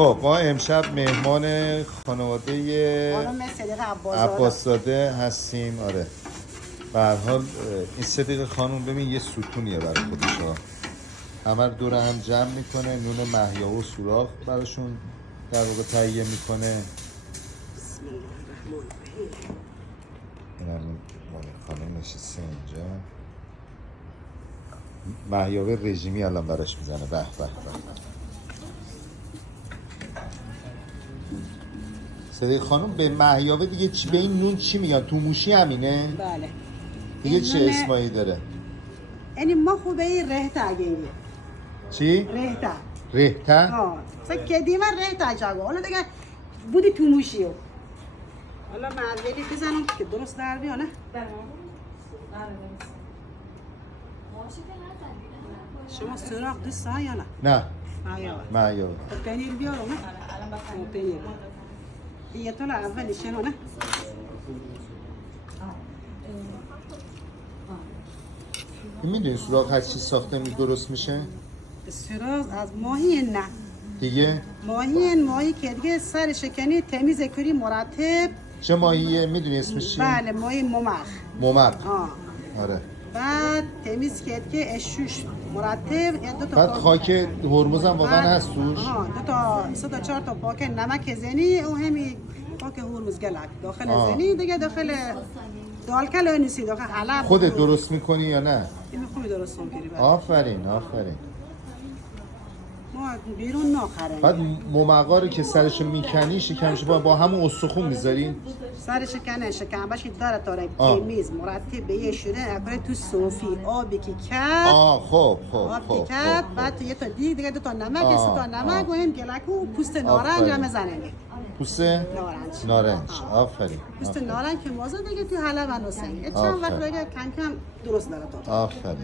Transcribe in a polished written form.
خب ما امشب مهمان خانواده خانم صدیق عباس‌زاده هستیم. آره به هر حال این صدیق خانم ببین یه ستونیه برای خودش ها. همه رو دور هم جمع میکنه، نون مهیا و سوراخ براشون در واقع تهیه میکنه. بسم الله الرحمن الرحیم. این مال خانم نشسته اینجا، مهیاوه رژیمی الان براش میزنه. به به به. صدیق خانم به مهیاوه دیگه چی، به این نون چی میگن؟ توموشی همینه؟ بله. دیگه چه اسمایی داره؟ یعنی ما خوبه این رهتا اگه چی؟ رهتا. رهتا؟ ها. که دیمه رهتا جاگو. حالا دیگه بودی تو موشیو. حالا مرولی بزنم که درست در بیانه. شما سراغ دوست ها یا نه؟ نه مهیاوه. مهیاوه. پنیر بیارم نه؟ پنیر. یه طول اولیش نه؟ این میدونی سوراخ از چی ساخته درست میشه؟ سراغ از ماهی نه. دیگه؟ ماهی که دیگه سر شکنی تمیز کری مرتب. چه ماهیه؟ میدونی اسمش چیه؟ بله ماهی ممخ. ممر. آره. بعد تمیز کرد که اشوش مرتب دو تا بعد خاک هرمز هم واقعا هست توش؟ دو تا سه تا چهار تا پاک نمک زنی و همین پاک هرمز گلک داخل زنی دیگه داخل دالکل و نیستی داخل حلب. خودت درست میکنی یا نه؟ این خوبی درست میکنی. آفرین. ما بیرون نخریم. بعد ممقا رو که سرش میکنی شکمش با همون استخون میذاری؟ سر شکم باشی داره تاره تمیز مرتب به یه شوره اکره تو صوفی آبی که کرد. خب بعد یه تا دیگه دو تا نمک سه تا نمک و این گلکو پوست نارنج هم بزنید. پوست نارنج. آفرین. پوست نارنج که مازه دیگه تو حلب هنوز چند وقت دیگه کم کم درست داره تو. آفرین.